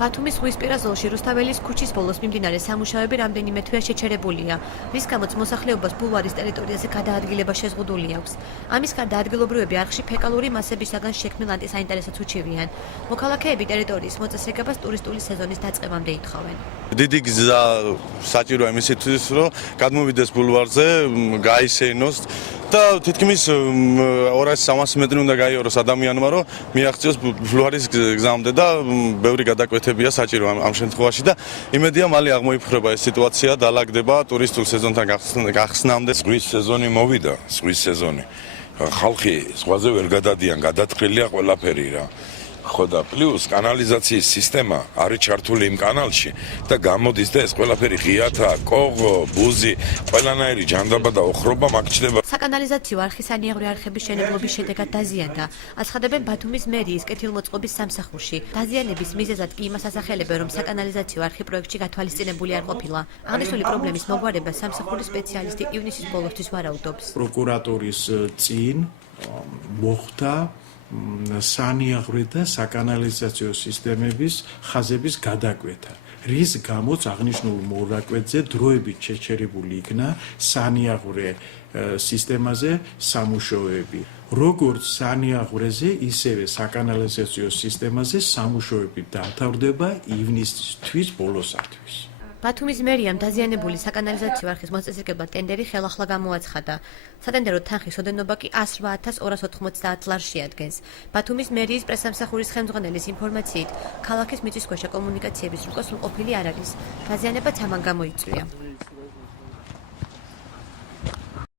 ბათუმის ზღვისპირა ზოლში რუსთაველის ქუჩის ბოლოს მიმდინარე სამუშაოები რამდენიმე თვეა შეჩერებულია, რის გამოც მოსახლეობას ბულვარის ტერიტორიაზე გადაადგილება შეზღუდული აქვს. ამის გარდა ადგილობრივები არხში ფეკალური მასებისაგან შექმნილ ანტისაინტერესოც უჩივიან. მოქალაქეები ტერიტორიის მოწესრიგებას ტურისტული სეზონის დაწყებამდე ითხოვენ. დიდი გზა საჭიროა იმისათვის, რომ გადმოვიდეს ბულვარზე, გაისეინოს და თითქმის 200-300 მეტრი უნდა გაიაროს ადამიანმა, რომ მიაღწიოს ბულვარის გზამდე და ბევრი გადაკვეთებია საჭირო ამ შემთხვევაში და იმედია მალე აღმოიფრება ეს სიტუაცია, დაალაგდება ტურისტულ სეზონთან გახსნამდე. ზღვის სეზონი მოვიდა, ზღვის სეზონი. ხალხი ზღვაზე ვერ გადადიან, გადაწყრილია ყველაფერი რა. ხო და პლუს კანალიზაციის სისტემა არის ჩართული იმ კანალში და გამოდის და ეს ყველაფერი ღიათა, კოღო, ბუზი, ყველანაირი ჯანდაბა და ოხრობა მაგჩდება. საკანალიზაციო არხი სანიაღვრე არხების მშენებლობის შედეგად დაზიანდა. აცხადებენ ბათუმის მერიის კეთილმოწყობის სამსახურში. დაზიანების მიზეზად კი იმას ასახელებენ, რომ საკანალიზაციო არხი პროექტში გათვალისწინებული არ ყოფილა. აღნიშნული პრობლემის მოგვარებას სამსახურის სპეციალისტი ივნისის ბოლოსთვის ვარაუდობს. პროკურატურის წინ მოხდა სანიაღვრე და საკანალიზაციო სისტემების ხაზების გადაკვეთა, რის გამოც აღნიშნულ მორაკვეთზე დროებით შეჩერებული იქნა სანიაღვრე სისტემაზე სამუშაოები. როგორც სანიაღვრეზე, ისევე საკანალიზაციო სისტემაზე სამუშაოები დათავრდება ივნისთვის ბოლოსათვის. ბათუმის მერიამ დაზიანებული საკანალიზაციო არხის მოწესრიგებლად ტენდერი ხელახლა გამოაცხადა. სატენდერო თანხის ოდენობა კი 108,290 ლარს შეადგენს. ბათუმის მერიის პრესსამსახურის ხელმძღვანელის ინფორმაციით, ქალაქის მიწისქვეშა კომუნიკაციების რუკა სრულყოფილი არ არის. დაზიანებაც ამან გამოიწვია.